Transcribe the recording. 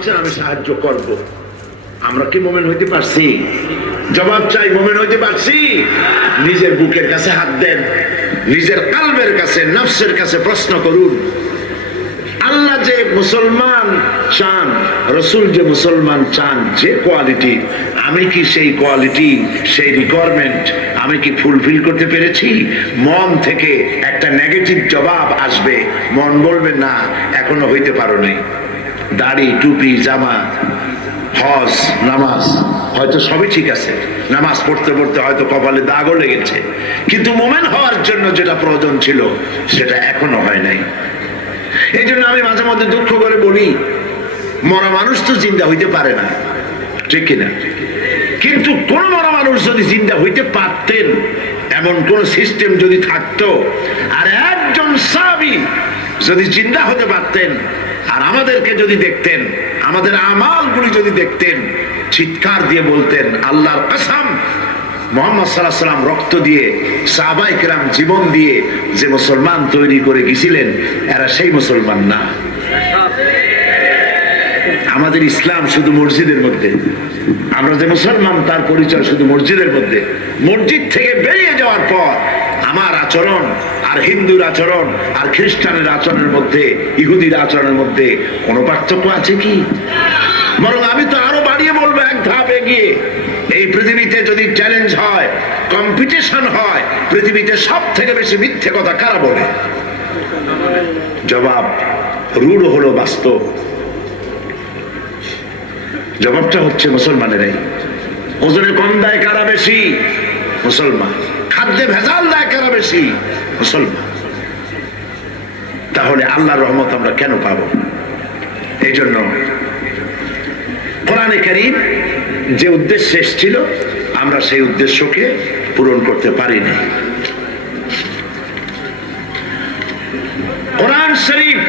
বলছেন আমি সাহায্য করব। আমরা কি মুমিন হইতে পারছি? জবাব চাই, মুমিন হইতে পারছি? নিজের বুকের কাছে হাত দেন, নিজের কালবের কাছে, নফসের কাছে প্রশ্ন করুন। আল্লাহ যে মুসলমান চান, রসুল যে মুসলমান চান, যে কোয়ালিটি, আমি কি সেই কোয়ালিটি, সেই রিকোয়ারমেন্ট আমি কি ফুলফিল করতে পেরেছি? মন থেকে একটা নেগেটিভ জবাব আসবে, মন বলবে না এখনো হইতে পারো নাই। দাড়ি, টুপি, জামা, হজ, নামাজ হয়তো সবই ঠিক আছে, নামাজ পড়তে পড়তে হয়তো কপালে দাগও লেগেছে, কিন্তু মুমিন হওয়ার জন্য যেটা প্রয়োজন ছিল সেটা এখনো হয় নাই। এই জন্য আমি মাঝে মধ্যে দুঃখ করে বলি, মরা মানুষ তো জিন্দা হইতে পারে না, ঠিক কিনা? কিন্তু কোন মরা মানুষ যদি জিন্দা হইতে পারতেন, এমন কোন সিস্টেম যদি থাকতো, আর একজন সাহাবী যদি জিন্দা হতে পারতেন, আর আমাদেরকে যদি দেখতেন, আমাদের আমালগুলি যদি দেখতেন, চিৎকার দিয়ে বলতেন আল্লাহর কসম, মুহাম্মদ সাল্লাল্লাহু আলাইহি ওয়াসাল্লাম রক্ত দিয়ে, সাহাবায়ে কেরাম জীবন দিয়ে যে মুসলমান তৈরি করে গেছিলেন, এরা সেই মুসলমান না। আমাদের ইসলাম শুধু মসজিদের মধ্যে, আমরা যে মুসলমান তার পরিচয় শুধু মসজিদের মধ্যে। মসজিদ থেকে বেরিয়ে যাওয়ার পর আমার আচরণ আর হিন্দুর আচরণ আর খ্রিস্টানের আচরণের মধ্যে, ইহুদির আচরণের মধ্যে কোনো পার্থক্য আছে কি? বরং আমি তো আরো বাড়িয়ে বলবো, এক ধাপ এগিয়ে। এই পৃথিবীতে যদি চ্যালেঞ্জ হয়, কম্পিটিশন হয়, পৃথিবীতে সব থেকে বেশি মিথ্যে কথা কারা বলে? জবাব রূঢ় হলো বাস্তব, জবাবটা হচ্ছে মুসলমানেরাই। ওজনে কম দেয় কারা বেশি? মুসলমান। খাদ্যে ভেজাল দেয় কারা বেশি? মুসলমান। তাহলে আল্লাহর রহমত আমরা কেন পাবো? এই জন্য কোরআনে কারীম যে উদ্দেশ্যে এসেছিল, আমরা সেই উদ্দেশ্যকে পূরণ করতে পারিনি। কোরআন শরীফ